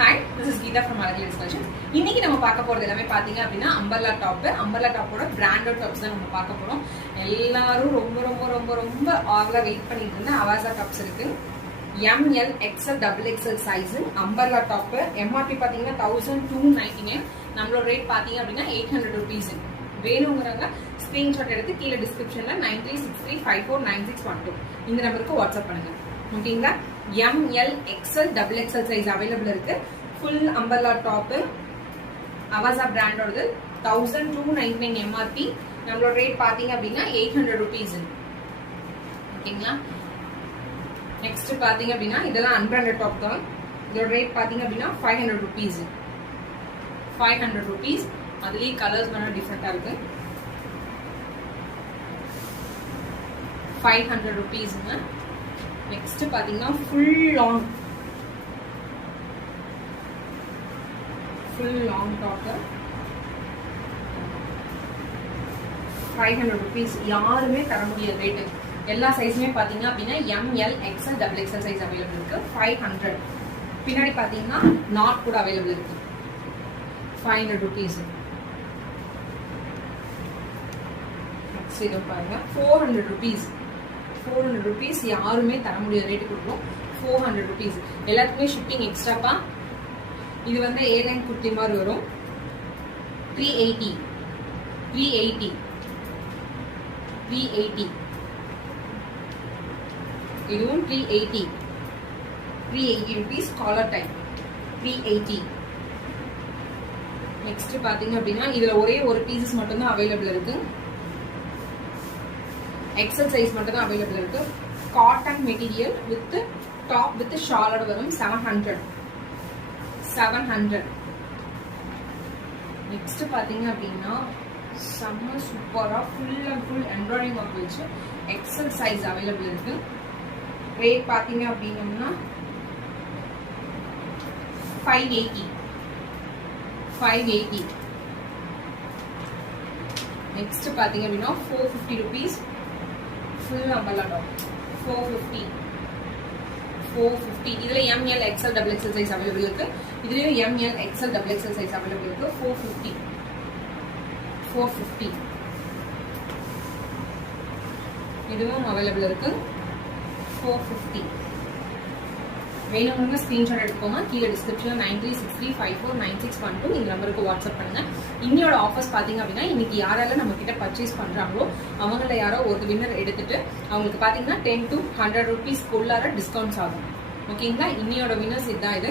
Hi, this is Geeta from Alagli Discussion. இன்னைக்கு நம்ம பார்க்க போறது எல்லாமே பாத்தீங்க அப்படின்னா அம்பர்லா டாப்போட பிராண்டட் டாப்ஸ் தான் நம்ம பார்க்க போறோம். எல்லாரும் ரொம்ப ரொம்ப ரொம்ப ரொம்ப ஆவலா வெயிட் பண்ணிட்டு இருந்த அவாசா டாப்ஸ் இருக்கு. ML XL XXL size umbrella top MRP பாத்தீங்கன்னா 1299. நம்மளோட ரேட் பாத்தீங்க அப்படின்னா 800 rupees. வேணுங்கிறவங்க ஸ்கிரீன்ஷாட் எடுத்து கீழே டிஸ்கிரிப்ஷன்ல 9363549612 இந்த நம்பருக்கு வாட்ஸ்அப் பண்ணுங்க. ஓகேங்களா? ML XL XXL size available இருக்கு. ஃபுல் அம்பர்லா டாப் அவாசா பிராண்டோடது 1299 MRP. நம்மளோட ரேட் பாத்தீங்க அப்படின்னா 800 rupees. ஓகேங்களா? நெக்ஸ்ட் பாத்தீங்க அப்படின்னா இதெல்லாம் அன்பிராண்டட் டாப் தான். இதோட ரேட் பாத்தீங்க அப்படின்னா 500 rupees. 500 rupees. அதுலயே கலர்ஸ் வேணா டிஃபரெண்டா இருக்கு. 500 rupees. நெக்ஸ்ட் பாத்தீங்கன்னா ஃபுல் லாங் டாப் 500 rupees. யாருமே தர முடியாது ரேட்டு. எல்லா சைஸுமே பாத்தீங்க அப்படின்னா ML XL XXL size available இருக்கு. 500. பின்னாடி பாத்தீங்கன்னா நாட் கூட அவைலபிள் இருக்கு. 500 rupees. இது பாருங்க 400 rupees. 400 rupees யாருமே தர முடியாத ரேட்டு கொடுக்கும். 400 rupees. எல்லாத்துக்குமே ஷிப்பிங் எக்ஸ்ட்ராப்பா. இது வந்து ஏர்லைன் குர்த்தி மாதிரி வரும். 380. இதுவும் 380 rupees. Collar time 380. நெக்ஸ்ட் பாத்தீங்க அப்படின்னா இதுல ஒரே ஒரு பீசஸ் மட்டும் தான் அவைலபிள் இருக்கு. எக்ஸல் சைஸ் மட்டும் தான் அவைலபிள் இருக்கு. Cotton material with top with ஷாலோட வரும். 700. நெக்ஸ்ட் பாத்தீங்க அப்படின்னா செம்ம சூப்பரா full and full embroidering work வச்சு எக்ஸல் சைஸ் அவைலபிள் இருக்கு. ரேட் பாத்தீங்க அப்படின்னா 580. நெக்ஸ்ட் பாத்தீங்க அப்படின்னா 450 rupees. Full umbrella top 450. இதுல ML XL XXL size available இருக்கு. இதுலயும் ML XL XXL size available இருக்கு. 450. இதுவும் அவைலபிள் இருக்கு. 450. வேணும்னா ஸ்கிரீன்ஷாட் எடுத்துக்கோங்க. கீழே டிஸ்கிரிப்ஷன்ல 9363549612 இந்த நம்பருக்கு வாட்ஸ்அப் பண்ணுங்க. இன்னையோட ஆஃபர்ஸ் பாத்தீங்க அப்படின்னா இன்னைக்கு யாரெல்லாம் நம்ம கிட்ட பர்ச்சேஸ் பண்றாங்களோ அவங்கள யாரோ ஒரு வின்னர் எடுத்துட்டு அவங்களுக்கு பாத்தீங்கன்னா 10 to 100 rupees குள்ளார டிஸ்கவுண்ட்ஸ் ஆகும். ஓகேங்களா? இன்னையோட வின்னர்ஸ் இதுதான். இது